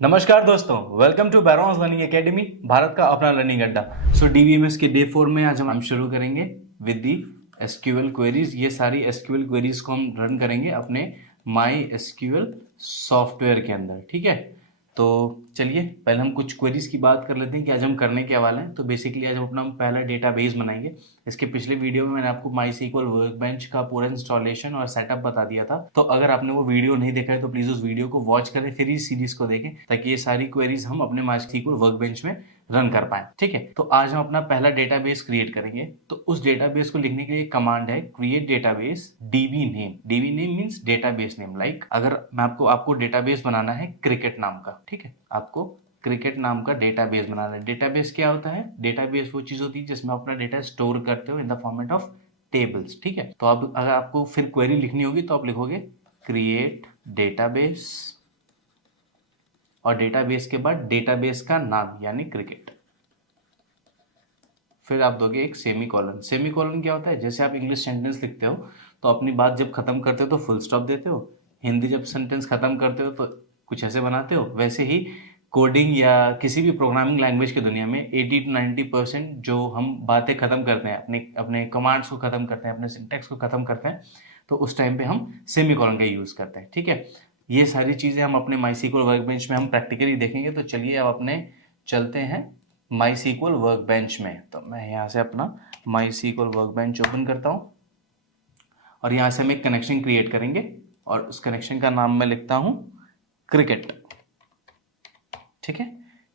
नमस्कार दोस्तों, welcome to Barron's Learning Academy, Bharat का अपना लर्निंग अड्डा। सो डीबीएमएस के डे 4 में आज हम शुरू करेंगे विद दी एसक्यूएल क्वेरीज। ये सारी एसक्यूएल क्वेरीज को हम रन करेंगे अपने माई एसक्यूएल सॉफ्टवेयर के अंदर। ठीक है, तो चलिए पहले हम कुछ क्वेरीज की बात कर लेते हैं कि आज हम करने के वाले हैं। तो बेसिकली आज हम अपना पहला डेटाबेस बनाएंगे। इसके पिछले वीडियो में मैंने आपको माई सीक्वल वर्कबेंच का पूरा इंस्टॉलेशन और सेटअप बता दिया था। तो अगर आपने वो वीडियो नहीं देखा है तो प्लीज उस वीडियो को वॉच करें, फिर इस सीरीज को देखें ताकि ये सारी क्वेरीज हम अपने माई सीक्वल वर्कबेंच में रन कर पाए। ठीक है, तो आज हम अपना पहला डेटाबेस क्रिएट करेंगे। तो उस डेटाबेस को लिखने के लिए कमांड है create database dB name. DB name means database name. Like अगर मैं आपको डेटाबेस बनाना है क्रिकेट नाम का। ठीक है, आपको क्रिकेट नाम का डेटाबेस बनाना है। डेटाबेस क्या होता है? डेटाबेस वो चीज होती है जिसमें अपना डेटा स्टोर करते हो in the format of tables. ठीक है, तो अब अगर आपको फिर क्वेरी लिखनी होगी तो आप लिखोगे क्रिएट डेटाबेस और डेटाबेस के बाद डेटाबेस का नाम यानी क्रिकेट। फिर आप दोगे एक सेमी कॉलन। सेमी कॉलन क्या होता है? जैसे आप इंग्लिश सेंटेंस लिखते हो तो अपनी बात जब खत्म करते हो तो फुल स्टॉप देते हो। हिंदी जब सेंटेंस खत्म करते हो तो कुछ ऐसे बनाते हो। वैसे ही कोडिंग या किसी भी प्रोग्रामिंग लैंग्वेज की दुनिया में 80 to 90% जो हम बातें खत्म करते हैं, अपने अपने कमांड्स को खत्म करते हैं, अपने सिंटैक्स को खत्म करते हैं, तो उस टाइम पे हम सेमी कॉलन का यूज करते हैं। ठीक है, ये सारी चीजें हम अपने माईसीक्वल वर्कबेंच में हम प्रैक्टिकली देखेंगे। तो चलिए अब अपने चलते हैं माईसीक्वल वर्कबेंच में। तो मैं यहाँ से अपना माईसीक्वल वर्कबेंच ओपन करता हूँ और यहाँ से हम एक कनेक्शन क्रिएट करेंगे और उस कनेक्शन का नाम मैं लिखता हूँ क्रिकेट। ठीक है,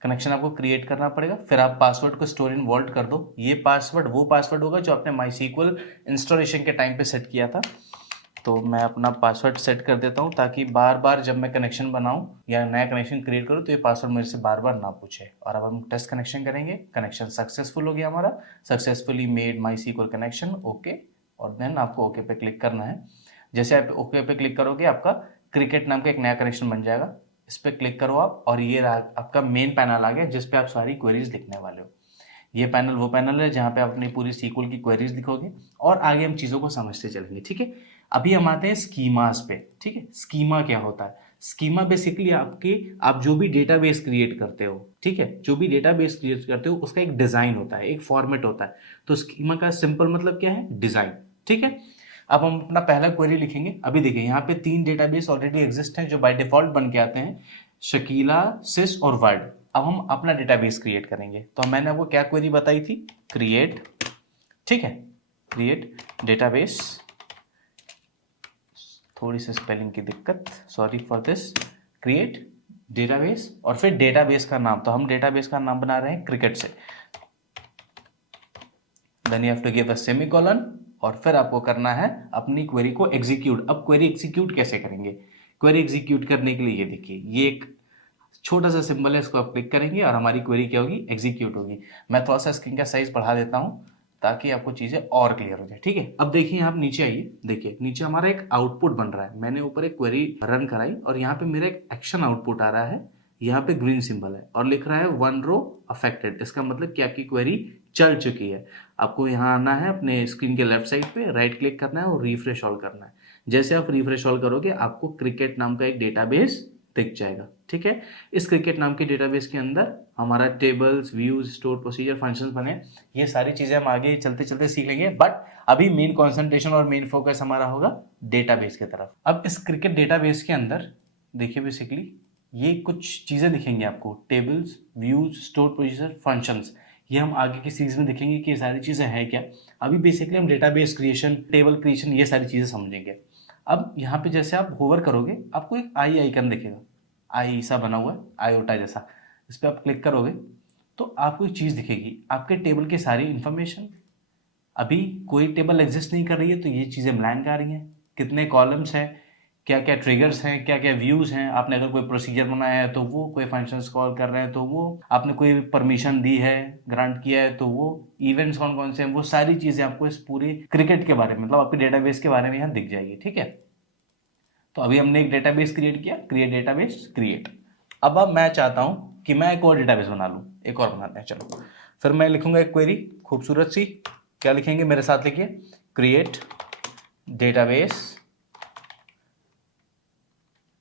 कनेक्शन आपको क्रिएट करना पड़ेगा। फिर आप पासवर्ड को स्टोर इन वॉल्ट कर दो। ये पासवर्ड वो पासवर्ड होगा जो आपने माईसीक्वल इंस्टॉलेशन के टाइम पे सेट किया था। तो मैं अपना पासवर्ड सेट कर देता हूँ ताकि बार बार जब मैं कनेक्शन बनाऊँ या नया कनेक्शन क्रिएट करूँ तो ये पासवर्ड मेरे से बार बार ना पूछे। और अब हम टेस्ट कनेक्शन करेंगे। कनेक्शन सक्सेसफुल हो गया हमारा, सक्सेसफुली मेड माईसीक्वल कनेक्शन। ओके, और देन आपको ओके पे क्लिक करना है। जैसे आप ओके पे क्लिक करोगे आपका क्रिकेट नाम का एक नया कनेक्शन बन जाएगा। इस पर क्लिक करो आप और ये आपका मेन पैनल आ गया जिसपे आप सारी क्वेरीज लिखने वाले हो। ये पैनल वो पैनल है जहाँ पे आप अपनी पूरी सीक्वल की क्वेरीज लिखोगे और आगे हम चीज़ों को समझते चलेंगे। ठीक है, अभी हम आते हैं स्कीमास पे। ठीक है, स्कीमा क्या होता है? स्कीमा बेसिकली आप जो भी डेटाबेस क्रिएट करते हो, ठीक है, जो भी डेटाबेस क्रिएट करते हो उसका एक डिजाइन होता है, एक फॉर्मेट होता है। तो स्कीमा का सिंपल मतलब क्या है? डिजाइन। ठीक है, अब हम अपना पहला क्वेरी लिखेंगे। अभी देखिए यहाँ पे 3 डेटाबेस ऑलरेडी एग्जिस्ट हैं जो बाय डिफॉल्ट बन के आते हैं, शकीला, सिस और वर्ड। अब हम अपना डेटाबेस क्रिएट करेंगे। तो मैंने आपको क्या क्वेरी बताई थी? क्रिएट, ठीक है, क्रिएट डेटाबेस, थोड़ी सी स्पेलिंग की दिक्कत, sorry for this. Create database और फिर डेटाबेस का नाम। तो हम डेटाबेस का नाम बना रहे हैं क्रिकेट से। Then you have to give a semicolon और फिर आपको करना है अपनी क्वेरी को एग्जीक्यूट। अब क्वेरी एग्जीक्यूट कैसे करेंगे? क्वेरी एग्जीक्यूट करने के लिए ये देखिए, ये एक छोटा सा सिंबल है, इसको आप क्लिक करेंगे और हमारी क्वेरी क्या होगी? एग्जीक्यूट होगी। मैं थोड़ा सा स्क्रीन का साइज बढ़ा देता हूँ ताकि आपको चीजें और क्लियर हो जाए। ठीक है, अब देखिए आप नीचे आइए। देखिए नीचे हमारा एक आउटपुट बन रहा है। मैंने ऊपर एक क्वेरी रन कराई और यहाँ पे मेरा एक एक्शन आउटपुट आ रहा है। यहाँ पे ग्रीन सिंबल है और लिख रहा है 1 रो अफेक्टेड। इसका मतलब कि आपकी क्वेरी चल चुकी है। आपको यहाँ आना है, अपने स्क्रीन के लेफ्ट साइड पे राइट क्लिक करना है और रिफ्रेश ऑल करना है। जैसे आप रिफ्रेश ऑल करोगे आपको क्रिकेट नाम का एक डेटाबेस दिख जाएगा। ठीक है, इस क्रिकेट नाम के डेटाबेस के अंदर हमारा tables, views, store procedure, functions बने। ये सारी चीजें हम आगे चलते चलते सीख लेंगे, बट अभी मेन कंसंट्रेशन और मेन फोकस हमारा होगा डेटाबेस की तरफ। अब इस क्रिकेट डेटाबेस के अंदर देखिए बेसिकली ये कुछ चीजें दिखेंगी आपको, tables, views, store procedure, functions. ये हम आगे की सीरीज में देखेंगे कि ये सारी चीजें हैं क्या। अभी बेसिकली हम डेटाबेस क्रिएशन, टेबल क्रिएशन, ये सारी चीजें समझेंगे। अब यहाँ पे जैसे आप होवर करोगे आपको एक आई आइकन दिखेगा, आई सा बना हुआ है, आयोटा जैसा। इस पर आप क्लिक करोगे तो आपको एक चीज़ दिखेगी, आपके टेबल की सारी इंफॉर्मेशन। अभी कोई टेबल एग्जिस्ट नहीं कर रही है तो ये चीज़ें ब्लैंक आ रही हैं। कितने कॉलम्स हैं, क्या क्या ट्रिगर्स हैं, क्या क्या व्यूज़ हैं, आपने अगर कोई प्रोसीजर बनाया है तो वो, कोई फंक्शंस कॉल कर रहे हैं तो वो, आपने कोई परमिशन दी है, ग्रांट किया है तो वो, इवेंट्स कौन कौन से हैं, वो सारी चीज़ें आपको इस पूरे क्रिकेट के बारे में, मतलब आपके डेटाबेस के बारे में यहाँ दिख जाएगी। ठीक है, तो अभी हमने एक डेटाबेस क्रिएट किया, क्रिएट डेटाबेस, क्रिएट। अब मैं चाहता हूं कि मैं एक और डेटाबेस बना लूं, एक और बनाते हैं। चलो फिर मैं लिखूंगा एक क्वेरी खूबसूरत सी। क्या लिखेंगे? मेरे साथ लिखिए, क्रिएट डेटाबेस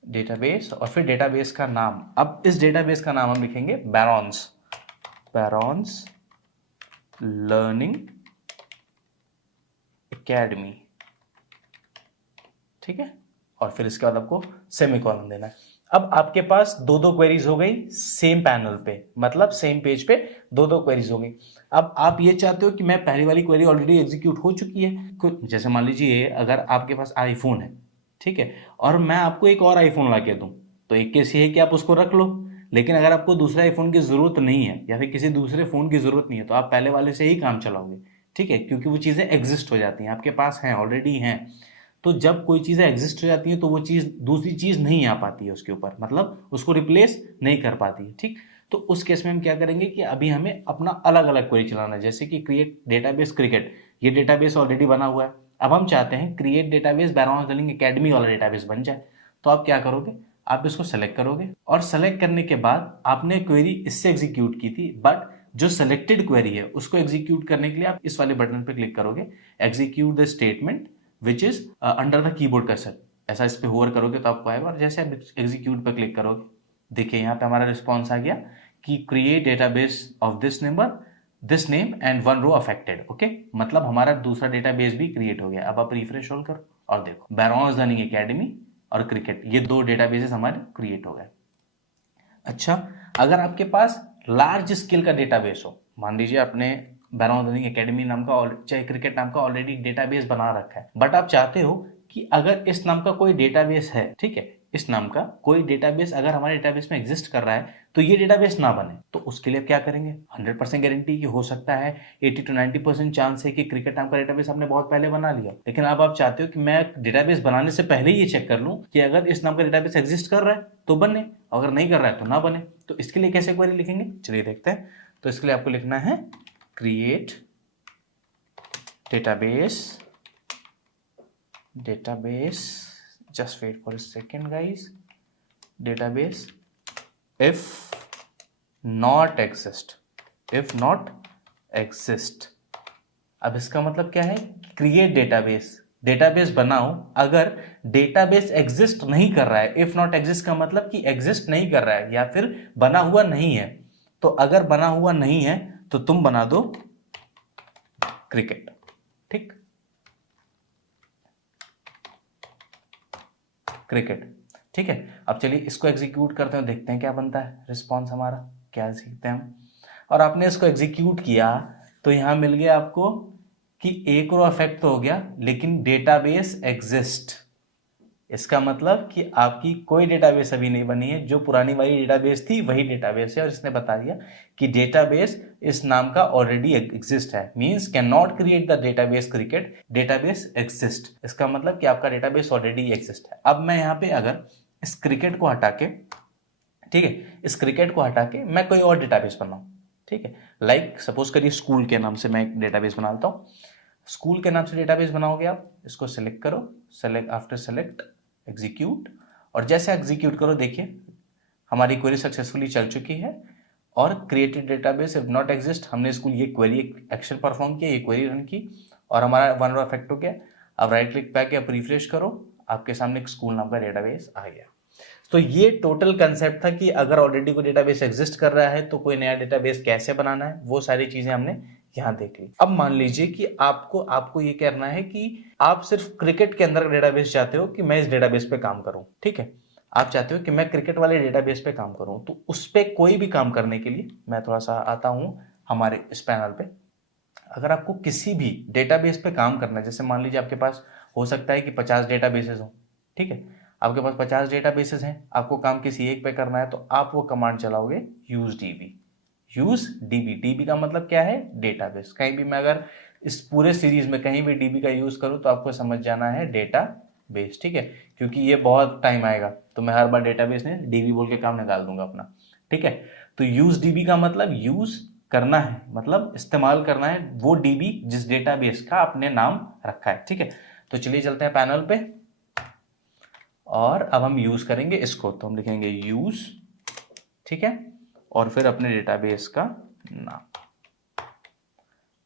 डेटाबेस और फिर डेटाबेस का नाम। अब इस डेटाबेस का नाम हम लिखेंगे बैरॉन्स, बैरॉन्स लर्निंग एकेडमी, ठीक है। और फिर इसके बाद आपको सेमीकोलन देना है। अब आपके पास दो दो क्वेरीज हो गई सेम पैनल पे, मतलब सेम पेज पे दो दो क्वेरीज हो गई। अब आप ये चाहते हो कि मैं पहली वाली क्वेरी ऑलरेडी एग्जीक्यूट हो चुकी है, जैसे मान लीजिए अगर आपके पास आईफोन है, ठीक है, और मैं आपको एक और आईफोन ला के दूं, तो एक केस ये है कि आप उसको रख लो। लेकिन अगर आपको दूसरे आईफोन की जरूरत नहीं है या फिर किसी दूसरे फोन की जरूरत नहीं है, तो आप पहले वाले से ही काम चलाओगे, ठीक है, क्योंकि वो चीजें एग्जिस्ट हो जाती हैं, आपके पास हैं, ऑलरेडी हैं। तो जब कोई चीज़ें एग्जिस्ट हो जाती हैं तो वो चीज़ दूसरी चीज़ नहीं आ पाती है उसके ऊपर, मतलब उसको रिप्लेस नहीं कर पाती है, ठीक। तो उस केस में हम क्या करेंगे कि अभी हमें अपना अलग अलग क्वेरी चलाना है, जैसे कि क्रिएट डेटाबेस क्रिकेट, ये डेटाबेस ऑलरेडी बना हुआ है। अब हम चाहते हैं क्रिएट डेटाबेस बैरॉन्स लर्निंग एकेडमी वाला डेटाबेस बन जाए। तो आप क्या करोगे, आप इसको सेलेक्ट करोगे और सेलेक्ट करने के बाद आपने क्वेरी इससे एग्जीक्यूट की थी, बट जो सेलेक्टेड क्वेरी है उसको एग्जीक्यूट करने के लिए आप इस वाले बटन पर क्लिक करोगे, execute the statement which is under the keyboard cursor. ऐसा इस पे होवर करोगे तो आपको आएगा, और जैसे आप एग्जीक्यूट पर क्लिक करोगे, देखिए यहाँ पे हमारा रिस्पॉन्स आ गया कि create database of this number, this name and one row affected. Okay, मतलब हमारा दूसरा डेटाबेस भी क्रिएट हो गया। अब आप रिफ्रेश होल करो और देखो बैरॉन्स लर्निंग एकेडमी और क्रिकेट, ये दो डेटाबेसेस हमारे क्रिएट हो गए। अच्छा, अगर आपके पास लार्ज स्केल का डेटाबेस हो, मान लीजिए आपने बैरॉन्स लर्निंग एकेडमी नाम का चाहे क्रिकेट नाम का ऑलरेडी डेटाबेस बना रखा है, बट आप चाहते हो कि अगर इस नाम का कोई डेटाबेस है, ठीक है, इस नाम का कोई डेटाबेस अगर हमारे डेटाबेस में एग्जिस्ट कर रहा है तो ये डेटाबेस ना बने, तो उसके लिए क्या करेंगे, 100% गारंटी की हो सकता है, 80 to 90% चांस है कि क्रिकेट नाम का डेटाबेस आपने बहुत पहले बना लिया, लेकिन अब आप चाहते हो कि मैं डेटाबेस बनाने से पहले ही ये चेक कर लूं कि अगर इस नाम का डेटाबेस एग्जिस्ट कर रहा है तो बने, अगर नहीं कर रहा है तो ना बने। तो इसके लिए कैसे क्वेरी लिखेंगे, चलिए देखते हैं। तो इसके लिए आपको लिखना है create database, just wait for a second guys, database if not exist, if not exist। अब इसका मतलब क्या है, क्रिएट डेटाबेस, डेटाबेस बनाओ अगर डेटाबेस एग्जिस्ट नहीं कर रहा है। इफ नॉट एग्जिस्ट का मतलब कि एग्जिस्ट नहीं कर रहा है या फिर बना हुआ नहीं है। तो अगर बना हुआ नहीं है तो तुम बना दो क्रिकेट, ठीक, क्रिकेट, ठीक है। अब चलिए इसको एग्जीक्यूट करते हैं, देखते हैं क्या बनता है रिस्पॉन्स हमारा, क्या सीखते हैं हम। और आपने इसको एग्जीक्यूट किया तो यहां मिल गया आपको कि एक रो अफेक्ट तो हो गया लेकिन डेटाबेस एग्जिस्ट। इसका मतलब कि आपकी कोई डेटाबेस अभी नहीं बनी है, जो पुरानी वाली डेटाबेस थी वही डेटाबेस है, और इसने बता दिया कि डेटाबेस इस नाम का ऑलरेडी एग्जिस्ट है, means can not create the database cricket, database exist. इसका मतलब कि आपका डेटाबेस ऑलरेडी एग्जिस्ट है। अब मैं यहाँ पे अगर इस क्रिकेट को हटा के, ठीक है, इस क्रिकेट को हटा के मैं कोई और डेटाबेस बनाऊं, ठीक है, लाइक सपोज करिए स्कूल के नाम से मैं एक डेटाबेस बनाता हूं। स्कूल के नाम से डेटाबेस बनाओगे आप, इसको सेलेक्ट करो, सेलेक्ट, आफ्टर सेलेक्ट एग्जीक्यूट, और जैसे एग्जीक्यूट करो देखिए हमारी क्वेरी सक्सेसफुली चल चुकी है। और created database if not exist, हमने इसको ये क्वेरी एक्शन परफॉर्म किया, ये क्वेरी रन की और हमारा वन रो अफेक्ट हो गया। अब राइट क्लिक पे आके आप रिफ्रेश करो, आपके सामने एक स्कूल नाम का डेटाबेस आ गया। तो ये टोटल कंसेप्ट था कि अगर ऑलरेडी कोई डेटाबेस एग्जिस्ट कर रहा है तो कोई नया डेटाबेस कैसे बनाना है, वो सारी चीजें हमने यहाँ देख ली। अब मान लीजिए कि आपको ये करना है कि आप सिर्फ क्रिकेट के अंदर डेटाबेस चाहते हो कि मैं इस डेटाबेस पे काम करूं, ठीक है, आप चाहते हो कि मैं क्रिकेट वाले डेटाबेस पे काम करूं। तो उस पे कोई भी काम करने के लिए मैं थोड़ा सा आता हूं हमारे इस पैनल पे। अगर आपको किसी भी डेटाबेस पे काम करना है, जैसे मान लीजिए आपके पास हो सकता है कि 50 डेटाबेसेस हो, ठीक है, आपके पास 50 डेटाबेसेस हैं, आपको काम किसी एक पे करना है, तो आप वो कमांड चलाओगे use dB. Use dB, dB का मतलब क्या है, डेटाबेस। कहीं भी मैं अगर इस पूरे सीरीज में कहीं भी डीबी का यूज करूं तो आपको समझ जाना है डेटाबेस, ठीक है, क्योंकि ये बहुत टाइम आएगा तो मैं हर बार डेटाबेस ने डीबी बोल के काम निकाल दूंगा अपना, ठीक है। तो यूज डीबी का मतलब यूज करना है, मतलब इस्तेमाल करना है वो डीबी जिस डेटाबेस का आपने नाम रखा है, ठीक है। तो चलिए चलते हैं पैनल पे और अब हम यूज करेंगे इसको, तो हम लिखेंगे यूज, ठीक है, और फिर अपने डेटाबेस का नाम,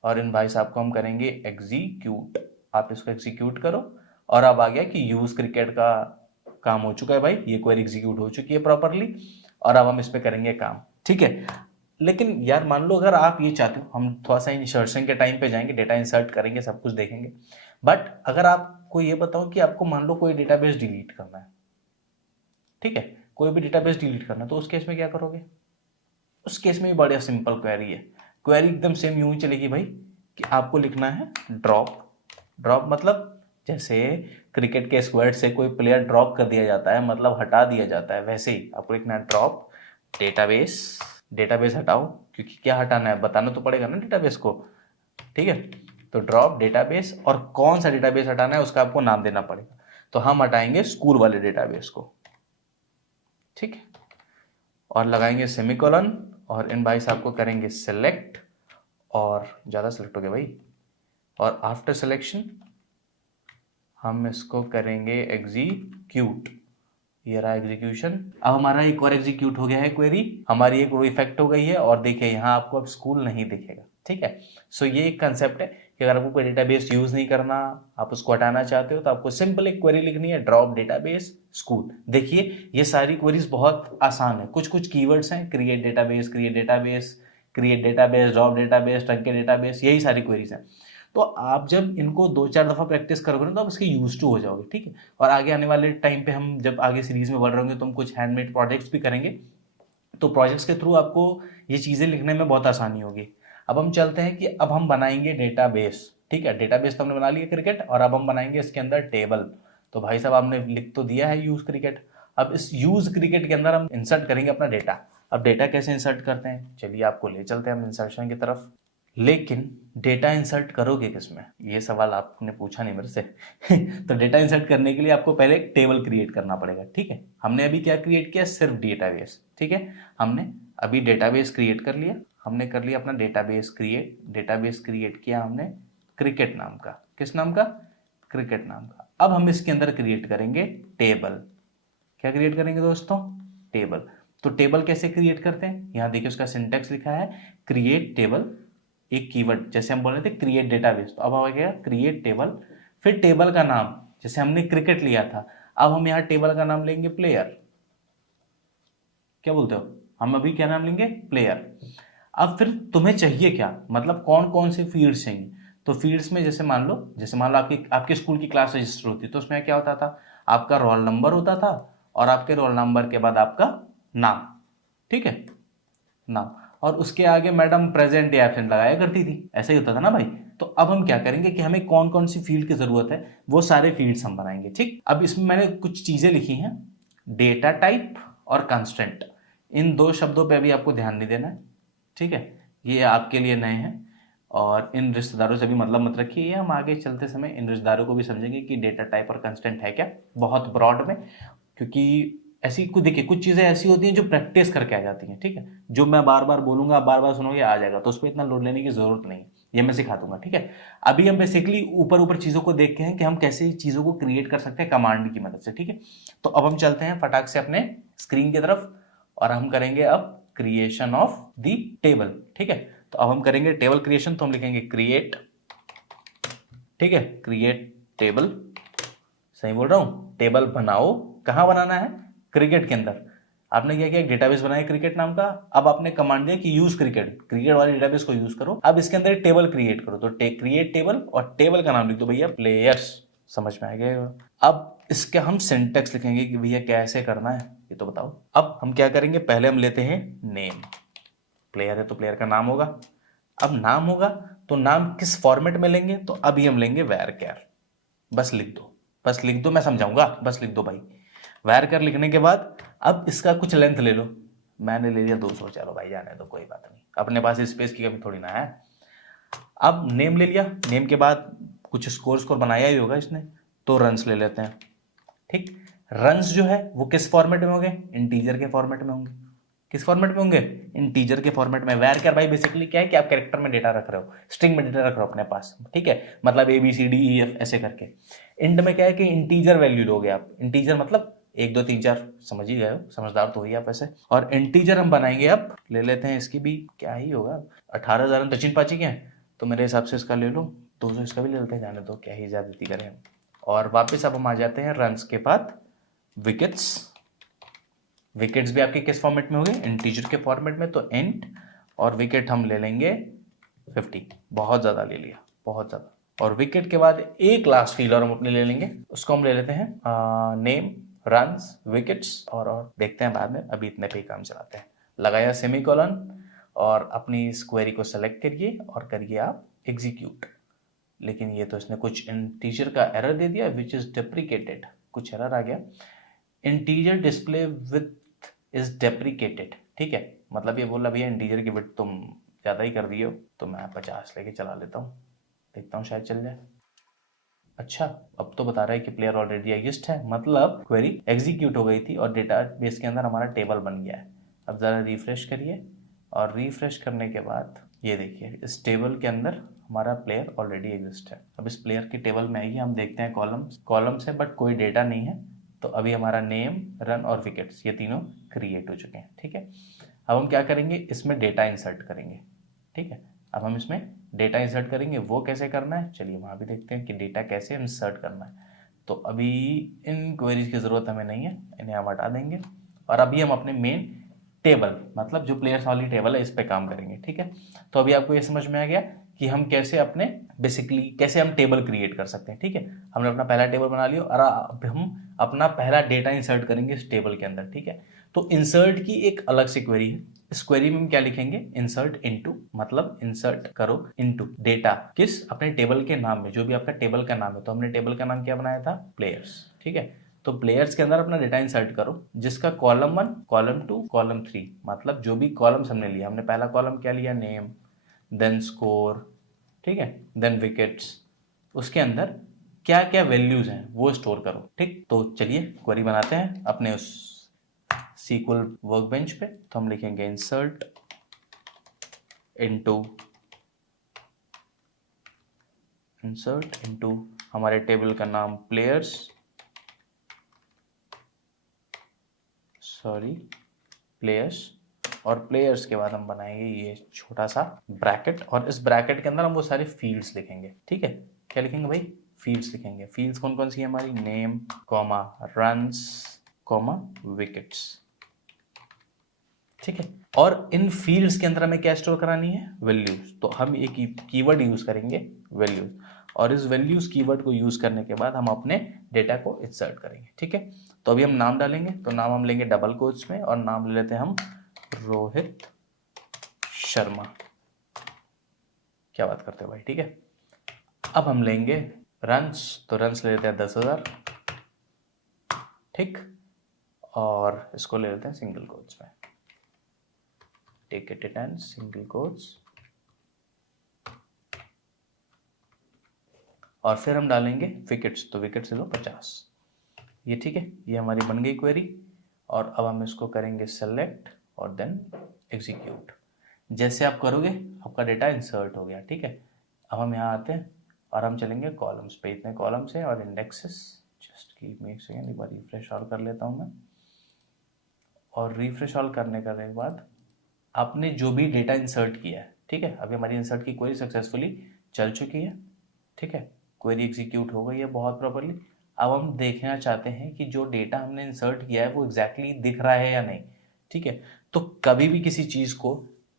और इन भाई साहब को हम करेंगे एग्जीक्यूट। आप इसको एग्जीक्यूट करो और अब आ गया कि यूज क्रिकेट का काम हो चुका है भाई, ये क्वेरी एग्जीक्यूट हो चुकी है प्रॉपरली, और अब हम इस पे करेंगे काम, ठीक है। लेकिन यार मान लो अगर आप ये चाहते हो, हम थोड़ा सा इंसर्शन के टाइम पे जाएंगे, डेटा इंसर्ट करेंगे, सब कुछ देखेंगे, बट अगर आपको ये बताऊं कि आपको मान लो कोई डेटाबेस डिलीट करना है, ठीक है, कोई भी डेटाबेस डिलीट करना है, तो उस केस में क्या करोगे? उस केस में भी बड़ा सिंपल क्वेरी है, क्वेरी एकदम सेम यूं ही चलेगी भाई कि आपको लिखना है ड्रॉप। ड्रॉप मतलब जैसे क्रिकेट के स्क्वाड से कोई प्लेयर ड्रॉप कर दिया जाता है, मतलब हटा दिया जाता है, वैसे ही आपको लिखना है ड्रॉप डेटाबेस। डेटाबेस हटाओ, क्योंकि क्या हटाना है बताना तो पड़ेगा ना डेटाबेस को, ठीक है। तो ड्रॉप डेटाबेस, और कौन सा डेटाबेस हटाना है उसका आपको नाम देना पड़ेगा। तो हम हटाएंगे स्कूल वाले डेटाबेस को, ठीक है, और लगाएंगे सेमीकोलन, और इन भाई साहब को करेंगे सेलेक्ट, और ज़्यादा सेलेक्ट हो गया भाई, और आफ्टर सिलेक्शन हम इसको करेंगे एग्जीक्यूट। ये रहा एग्जीक्यूशन। अब हमारा एक और एग्जीक्यूट हो गया है क्वेरी, हमारी एक रो इफेक्ट हो गई है, और देखिए यहाँ आपको अब स्कूल नहीं दिखेगा, ठीक है। सो ये एक कंसेप्ट है कि अगर आपको कोई डेटाबेस यूज नहीं करना, आप उसको हटाना चाहते हो, तो आपको सिंपल एक क्वेरी लिखनी है, ड्रॉप डेटाबेस स्कूल। देखिए ये सारी क्वेरीज बहुत आसान है, कुछ कुछ कीवर्ड्स हैं, create database, create database, create database, drop database, truncate database, यही सारी क्वेरीज हैं। तो आप जब इनको 2-4 दफा प्रैक्टिस करोगे ना, तो आप इसके यूज टू हो जाओगे, ठीक है। और आगे आने वाले टाइम पे हम जब आगे सीरीज में बढ़ रहे होंगे तो हम कुछ हैंडमेड प्रोजेक्ट्स भी करेंगे, तो प्रोजेक्ट्स के थ्रू आपको ये चीज़ें लिखने में बहुत आसानी होगी। अब हम चलते हैं कि अब हम बनाएंगे डेटाबेस, ठीक है। डेटाबेस तो हमने बना लिया क्रिकेट, और अब हम बनाएंगे इसके अंदर टेबल। तो भाई साहब आपने लिख तो दिया है यूज क्रिकेट, अब इस यूज क्रिकेट के अंदर हम इंसर्ट करेंगे अपना डेटा। अब डेटा कैसे इंसर्ट करते हैं, चलिए आपको ले चलते हैं हम इंसर्शन की तरफ। लेकिन डेटा इंसर्ट करोगे किसमें, ये सवाल आपने पूछा नहीं मेरे से तो डेटा इंसर्ट करने के लिए आपको पहले एक टेबल क्रिएट करना पड़ेगा, ठीक है। हमने अभी क्या क्रिएट किया, सिर्फ डेटाबेस, ठीक है। हमने अभी डेटाबेस क्रिएट कर लिया, हमने कर लिया अपना डेटाबेस क्रिएट। डेटाबेस क्रिएट किया हमने क्रिकेट नाम का, किस नाम का, क्रिकेट नाम का। अब हम इसके अंदर क्रिएट करेंगे टेबल। क्या क्रिएट करेंगे दोस्तों, टेबल। तो टेबल कैसे क्रिएट करते हैं, यहाँ देखिए उसका सिंटेक्स लिखा है, क्रिएट टेबल, एक कीवर्ड, जैसे हम बोल रहे थे क्रिएट डेटाबेस, तो अब आ गया क्रिएट टेबल, फिर टेबल का नाम, जैसे हमने क्रिकेट लिया था, अब हम यहाँ टेबल का नाम लेंगे प्लेयर। क्या बोलते हो, हम अभी क्या नाम लेंगे, प्लेयर। अब फिर तुम्हें चाहिए क्या, मतलब कौन कौन से फील्ड्स चाहिए, तो फील्ड्स में जैसे मान लो आपकी आपके स्कूल की क्लास रजिस्टर होती, तो उसमें क्या होता था, आपका रोल नंबर होता था, और आपके रोल नंबर के बाद आपका नाम, ठीक है, नाम, और उसके आगे मैडम प्रेजेंट या एब्सेंट लगाया करती थी, ऐसा ही होता था ना भाई। तो अब हम क्या करेंगे कि हमें कौन कौन सी फील्ड की जरूरत है, वो सारे फील्ड्स हम बनाएंगे, ठीक। अब इसमें मैंने कुछ चीजें लिखी हैं, डेटा टाइप और कंस्टेंट, इन दो शब्दों पे अभी आपको ध्यान नहीं देना है, ठीक है, ये आपके लिए नए हैं, और इन रिश्तेदारों से भी मतलब मत रखिए, हम आगे चलते समय इन रिश्तेदारों को भी समझेंगे कि डेटा टाइप और कंस्टेंट है क्या, बहुत ब्रॉड में, क्योंकि ऐसी कुछ देखिए कुछ चीज़ें ऐसी होती हैं जो प्रैक्टिस करके आ जाती हैं, ठीक है। जो मैं बार बार बोलूंगा, बार बार सुनोगे, आ जाएगा, तो उस पर इतना लोड लेने की जरूरत नहीं है, ये मैं सिखा दूंगा, ठीक है। अभी हम बेसिकली ऊपर ऊपर चीज़ों को देख के हैं कि हम कैसे चीज़ों को क्रिएट कर सकते हैं कमांड की मदद से, ठीक है। तो अब हम चलते हैं फटाक से अपने स्क्रीन की तरफ, और हम करेंगे अब क्रिएशन ऑफ द टेबल, ठीक है। तो अब हम करेंगे टेबल क्रिएशन, तो हम लिखेंगे क्रिएट, ठीक है, क्रिएट टेबल, सही बोल रहा हूं, टेबल बनाओ, कहां बनाना है, क्रिकेट के अंदर। आपने क्या किया, एक डेटाबेस बनाया क्रिकेट नाम का, अब आपने कमांड दिया कि यूज क्रिकेट, क्रिकेट वाले डेटाबेस को यूज करो, अब इसके अंदर एक टेबल क्रिएट करो, तो क्रिएट टेबल, और टेबल का नाम लिख दो भैया प्लेयर्स, समझ में आ गया। अब इसके हम सिंटेक्स लिखेंगे कि भैया कैसे करना है, ये तो बताओ। अब हम क्या करेंगे, पहले हम लेते हैं नेम, प्लेयर है तो प्लेयर का नाम होगा, अब नाम होगा तो नाम किस फॉर्मेट में लेंगे, तो अभी हम लेंगे varchar, बस लिख दो, बस लिख दो, मैं समझाऊंगा, बस लिख दो भाई। varchar लिखने के बाद अब इसका कुछ लेंथ ले लो, मैंने ले लिया 200, चलो भाई जाने दो, कोई बात नहीं, अपने पास स्पेस की कमी थोड़ी ना है। अब नेम ले लिया, नेम के बाद कुछ स्कोर बनाया ही होगा इसने, तो रन्स ले लेते हैं, ठीक। रन्स जो है वो किस फॉर्मेट में होंगे, इंटीजर के फॉर्मेट में होंगे, किस फॉर्मेट में होंगे, इंटीजर के फॉर्मेट में। varchar भाई बेसिकली क्या है कि आप कैरेक्टर में डेटा रख रहे हो, स्ट्रिंग में डेटा रख रहे हो अपने पास, ठीक है, मतलब ABCDEF ऐसे करके। इंड में क्या है कि इंटीजर वैल्यू लोगे आप, इंटीजर मतलब 1 2 3 4, समझ ही गए हो, समझदार तो हुई आप ऐसे। और इंटीजर हम बनाएंगे, अब ले लेते हैं इसकी भी, क्या ही होगा, 18,000 दक्षिण पाची के हैं, तो मेरे हिसाब से इसका ले लो, 200 इसका भी ले लेते हैं, जाने दो क्या ही ज्यादती करें हम। और वापस अब हम आ जाते हैं रन्स के बाद विकेट्स, विकेट्स भी आपके किस फॉर्मेट में होंगे, इंटीजर के फॉर्मेट में, तो इंट और विकेट हम ले लेंगे 50, बहुत ज़्यादा ले लिया, बहुत ज़्यादा। और विकेट के बाद एक लास्ट फील्ड और हम अपने ले लेंगे, उसको हम ले लेते हैं नेम, रन्स, विकेट्स और देखते हैं बाद में, अभी इतने पे ही काम चलाते हैं। लगाया सेमीकोलन और अपनी इस क्वेरी को सेलेक्ट करिए और करिए आप एग्जीक्यूट। लेकिन ये तो इसने कुछ इंटीजर का एरर दे दिया विच इज डेप्रिकेटेड, कुछ एरर आ गया, integer display with is deprecated. ठीक है, मतलब ये बोला भैया इंटीजर की विड्थ तुम ज़्यादा ही कर दिए हो, तो मैं 50 लेके चला लेता हूँ, देखता हूँ शायद चल जाए। अच्छा, अब तो बता रहा है कि प्लेयर ऑलरेडी एग्जिस्ट है, मतलब क्वेरी एग्जीक्यूट हो गई थी और डेटा बेस के अंदर हमारा टेबल बन गया है। अब ज़रा रिफ्रेश करिए और रिफ्रेश करने के बाद ये देखिए इस टेबल के अंदर हमारा प्लेयर ऑलरेडी एग्जिस्ट है। अब इस प्लेयर की टेबल में आइए, हम देखते हैं कॉलम्स है बट कोई डेटा नहीं है। तो अभी हमारा नेम, रन और विकेट्स ये तीनों क्रिएट हो चुके हैं। ठीक है, अब हम क्या करेंगे, इसमें डेटा इंसर्ट करेंगे। ठीक है, अब हम इसमें डेटा इंसर्ट करेंगे, वो कैसे करना है चलिए वहाँ भी देखते हैं कि डेटा कैसे इंसर्ट करना है। तो अभी इन क्वेरीज की ज़रूरत हमें नहीं है, इन्हें हम हटा देंगे और अभी हम अपने मेन टेबल, मतलब जो प्लेयर्स वाली टेबल है इस पे काम करेंगे। ठीक है, तो अभी आपको ये समझ में आ गया कि हम कैसे अपने बेसिकली कैसे हम टेबल क्रिएट कर सकते हैं। ठीक है, हमने अपना पहला टेबल बना लिया और अब हम अपना पहला डेटा इंसर्ट करेंगे इस टेबल के अंदर। ठीक है, तो इंसर्ट की एक अलग से क्वेरी है, इस क्वेरी में हम क्या लिखेंगे, इंसर्ट इनटू, मतलब इंसर्ट करो इनटू डेटा, किस, अपने टेबल के नाम में, जो भी आपका टेबल का नाम है। तो हमने टेबल का नाम क्या बनाया था, प्लेयर्स। ठीक है, तो प्लेयर्स के अंदर अपना डेटा इंसर्ट करो जिसका कॉलम 1, कॉलम 2, कॉलम 3, मतलब जो भी कॉलम्स हमने लिया, हमने पहला कॉलम क्या लिया, नेम, देन स्कोर, ठीक है, देन विकेट्स, उसके अंदर क्या क्या वैल्यूज हैं वो स्टोर करो। ठीक, तो चलिए क्वेरी बनाते हैं अपने उस SQL वर्कबेंच पे। तो हम लिखेंगे इंसर्ट इनटू हमारे टेबल का नाम प्लेयर्स, और प्लेयर्स के बाद हम बनाएंगे ये छोटा सा ब्रैकेट और इस ब्रैकेट के अंदर हम वो सारे फील्ड्स लिखेंगे। ठीक है, क्या लिखेंगे भाई, फील्ड्स लिखेंगे। फील्ड्स कौन कौन सी है हमारी, name, comma, runs, comma, wickets. ठीक है, और इन फील्ड्स के अंदर हमें क्या स्टोर करानी है, वैल्यूज। तो हम एक कीवर्ड यूज करेंगे वैल्यूज, और इस वैल्यूज कीवर्ड को यूज करने के बाद हम अपने डेटा को इंसर्ट करेंगे। ठीक है, तो अभी हम नाम डालेंगे, तो नाम हम लेंगे डबल कोट्स में और नाम ले लेते हैं हम रोहित शर्मा। क्या बात करते हो भाई, ठीक है। अब हम लेंगे रन्स, तो रन्स ले लेते हैं 10,000। ठीक, और इसको ले लेते हैं सिंगल कोट्स में, take it and single quotes, और फिर हम डालेंगे विकेट्स, तो विकेट्स ले लो 50। ये ठीक है, ये हमारी बन गई क्वेरी। और अब हम इसको करेंगे सेलेक्ट और देन एग्जीक्यूट। जैसे आप करोगे आपका डेटा इंसर्ट हो गया। ठीक है, अब हम यहाँ आते हैं और हम चलेंगे कॉलम्स पे, इतने कॉलम्स हैं और इंडेक्सेस। जस्ट गिव मी एक सेकेंड, एक बार रिफ्रेश ऑल कर लेता हूँ मैं। और रिफ्रेश ऑल करने के बाद आपने जो भी डेटा इंसर्ट किया है, ठीक है, अभी हमारी इंसर्ट की क्वेरी सक्सेसफुली चल चुकी है। ठीक है, क्वेरी एग्जीक्यूट हो गई है बहुत प्रॉपरली। अब हम देखना चाहते हैं कि जो डेटा हमने इंसर्ट किया है वो एग्जैक्टली दिख रहा है या नहीं। ठीक है, तो कभी भी किसी चीज़ को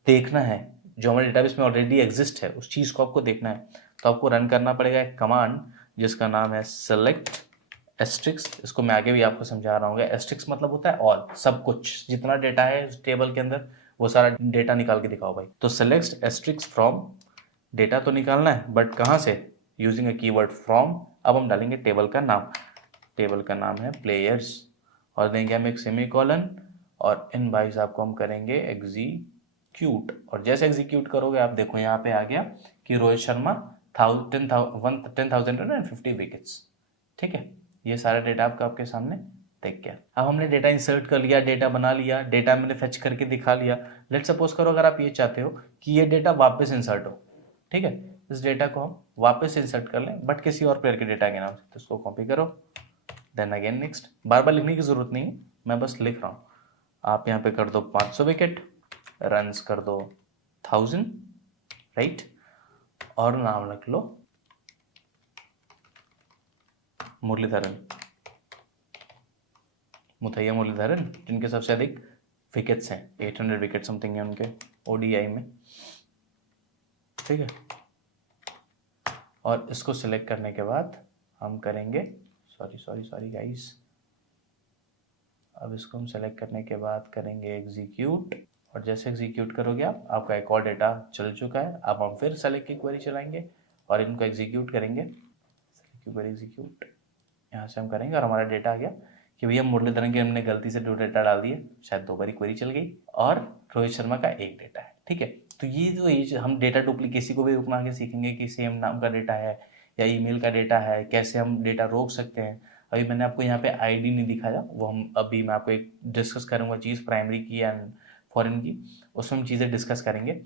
देखना है जो हमारे डेटाबेस में ऑलरेडी एग्जिस्ट है, उस चीज़ को आपको देखना है, तो आपको रन करना पड़ेगा एक कमांड जिसका नाम है सेलेक्ट एस्ट्रिक्स। इसको मैं आगे भी आपको समझा रहा हूँ। एस्ट्रिक्स मतलब होता है ऑल, सब कुछ, जितना डेटा है इस टेबल के अंदर वो सारा डेटा निकाल के दिखाओ भाई। तो सेलेक्ट एस्ट्रिक्स फ्रॉम, डेटा तो निकालना है बट कहाँ से, यूजिंग अ कीवर्ड फ्रॉम। अब हम डालेंगे टेबल का नाम, टेबल का नाम है प्लेयर्स, और देंगे हम एक सेमीकोलन, और इन भाई साहब को हम करेंगे एग्जीक्यूट। और जैसे एग्जीक्यूट करोगे आप देखो यहाँ पे आ गया कि रोहित शर्मा 10,050 विकेट्स। ठीक है, ये सारा डेटा आपके सामने देख गया। अब हमने डेटा इंसर्ट कर लिया, डेटा बना लिया, डेटा मैंने फेच करके दिखा लिया। लेट सपोज करो अगर आप ये चाहते हो कि ये डेटा वापस इंसर्ट हो, ठीक है, इस डेटा को हम वापस इंसर्ट कर लें बट किसी और प्लेयर के डेटा के नाम से, तो इसको कॉपी करो, देन अगेन नेक्स्ट। बार बार लिखने की जरूरत नहीं है, मैं बस लिख रहा हूँ। आप यहाँ पे कर दो 500 विकेट, रन्स कर दो 1000, राइट, और नाम रख लो मुरलीधरन। मुथैया मुरलीधरन, जिनके सबसे अधिक विकेट्स हैं, 800 विकेट समथिंग है उनके ओडीआई में, ठीक है। और इसको सिलेक्ट करने के बाद हम करेंगे, सॉरी गाइस, अब इसको हम सेलेक्ट करने के बाद करेंगे एग्जीक्यूट, और जैसे एग्जीक्यूट करोगे आप, आपका एक और डेटा चल चुका है। अब हम फिर सेलेक्ट की क्वेरी चलाएंगे और इनको एग्जीक्यूट करेंगे, एग्जीक्यूट यहाँ से हम करेंगे और हमारा डेटा आ गया कि भैया मुरलीधरन के हमने गलती से 2 डेटा डाल दिए, शायद 2 बारी क्वेरी चल गई, और रोहित शर्मा का 1 डेटा है, ठीक है। तो ये हम डेटा डुप्लीकेसी को भी रोकना आगे सीखेंगे कि सेम नाम का डेटा है या ईमेल का डेटा है, कैसे हम डेटा रोक सकते हैं। अभी मैंने आपको यहाँ पे आईडी नहीं दिखाया, वो हम अभी मैं आपको एक डिस्कस करूँगा चीज़, प्राइमरी की एंड फॉरेन की, उसमें हम चीज़ें डिस्कस करेंगे।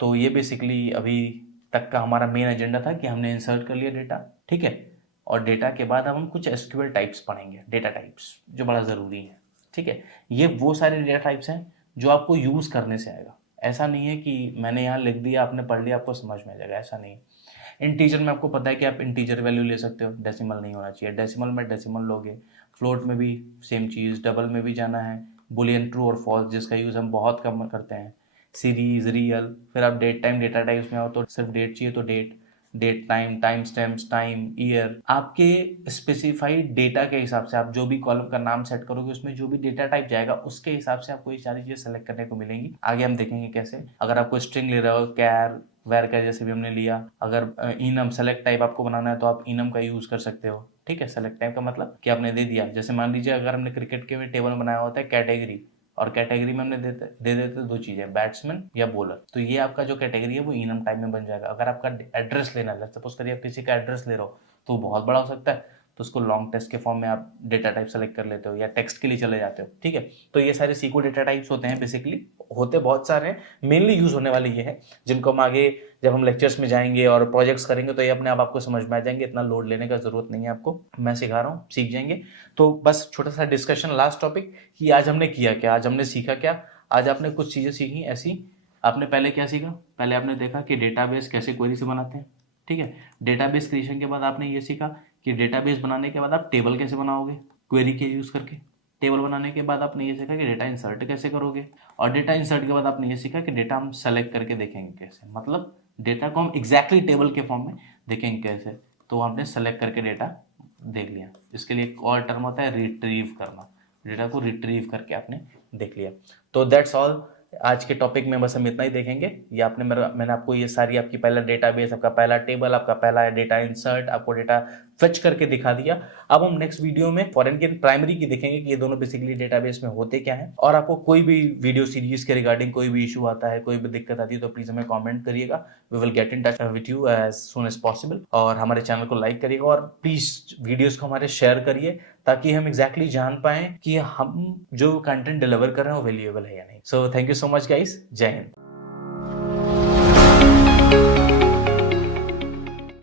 तो ये बेसिकली अभी तक का हमारा मेन एजेंडा था कि हमने इंसर्ट कर लिया डेटा, ठीक है। और डेटा के बाद अब हम कुछ एसक्यूएल टाइप्स पढ़ेंगे, डेटा टाइप्स, जो बड़ा ज़रूरी है, ठीक है। ये वो सारे डेटा टाइप्स हैं जो आपको यूज़ करने से आएगा। ऐसा नहीं है कि मैंने यहाँ लिख दिया, आपने पढ़ लिया, आपको समझ में आ जाएगा, ऐसा नहीं। इंटीजर में आपको पता है कि आप इंटीजर वैल्यू ले सकते हो, डेसिमल नहीं होना चाहिए। डेसिमल में डेसिमल लोगे, फ्लोट में भी सेम चीज़, डबल में भी जाना है, बुलियन ट्रू और फॉल्स जिसका यूज़ हम बहुत कम करते हैं, सीरीज, रियल। फिर आप डेट टाइम डेटा टाइप्स में आओ तो सिर्फ डेट चाहिए तो date time, time stamps, time, year. आपके स्पेसिफाइड डेटा के हिसाब से आप जो भी कॉलम का नाम सेट करोगे, उसमें जो भी डेटा टाइप जाएगा उसके हिसाब से आपको ये सारी चीजें सेलेक्ट करने को मिलेंगी। आगे हम देखेंगे कैसे। अगर आपको स्ट्रिंग ले रहे हो, कैर, वेर का जैसे भी हमने लिया, अगर इनम सेलेक्ट टाइप आपको बनाना है तो आप इनम का यूज कर सकते हो, ठीक है। सेलेक्ट टाइप का मतलब कि आपने दे दिया, जैसे मान लीजिए अगर हमने क्रिकेट के टेबल बनाया होता है कैटेगरी, और कैटेगरी में हमने दे देते 2 चीजें, बैट्समैन या बॉलर, तो ये आपका जो कैटेगरी है वो इनम टाइप में बन जाएगा। अगर आपका एड्रेस लेना है, सपोज करिए आप किसी का एड्रेस ले रहे हो तो बहुत बड़ा हो सकता है, तो उसको लॉन्ग टेक्स्ट के फॉर्म में आप डेटा टाइप सेलेक्ट कर लेते हो या टेक्स्ट के लिए चले जाते हो, ठीक है। तो ये सारे सीक्वल डेटा टाइप्स होते हैं, बेसिकली होते बहुत सारे हैं, मेनली यूज होने वाले ये हैं जिनको हम आगे जब हम लेक्चर्स में जाएंगे और प्रोजेक्ट्स करेंगे तो ये अपने आप आपको समझ में आ जाएंगे, इतना लोड लेने का जरूरत नहीं है आपको, मैं सिखा रहा हूँ, सीख जाएंगे। तो बस छोटा सा डिस्कशन, लास्ट टॉपिक, कि आज हमने किया क्या, आज हमने सीखा क्या। आज आपने कुछ चीजें सीखी ऐसी। आपने पहले क्या सीखा, पहले आपने देखा कि डेटाबेस कैसे क्वेरी से बनाते हैं, ठीक है। डेटाबेस क्रिएशन के बाद आपने ये सीखा कि डेटाबेस बनाने के बाद आप टेबल कैसे बनाओगे क्वेरी के यूज करके। टेबल बनाने के बाद आपने ये सीखा कि डेटा इंसर्ट कैसे करोगे, और डेटा इंसर्ट के बाद आपने ये सीखा कि डेटा हम सेलेक्ट करके देखेंगे कैसे, मतलब डेटा को हम एग्जैक्टली टेबल के फॉर्म में देखेंगे कैसे। तो आपने सेलेक्ट करके डेटा देख लिया। इसके लिए एक और टर्म होता है रिट्रीव करना, डेटा को रिट्रीव करके आपने देख लिया। तो दैट्स ऑल। आज के टॉपिक में बस हम इतना ही देखेंगे। ये मैंने आपको ये सारी, आपकी पहला डेटाबेस, आपका पहला टेबल, आपका पहला डेटा इंसर्ट, आपको डेटा फेच करके दिखा दिया। अब हम नेक्स्ट वीडियो में फॉरेन के प्राइमरी की देखेंगे कि ये दोनों बेसिकली डेटाबेस में होते क्या हैं। और आपको कोई भी वीडियो सीरीज के रिगार्डिंग कोई भी इशू आता है, कोई भी दिक्कत आती है, तो प्लीज हमें कॉमेंट करिएगा। We will get in touch with you as soon as possible. और हमारे चैनल को लाइक करिएगा और प्लीज वीडियोस को हमारे शेयर करिए, ताकि हम एग्जैक्टली जान पाएं कि हम जो कंटेंट डिलीवर कर रहे हैं वो वैल्यूएबल है या नहीं। So thank you so much guys, जय हिंद।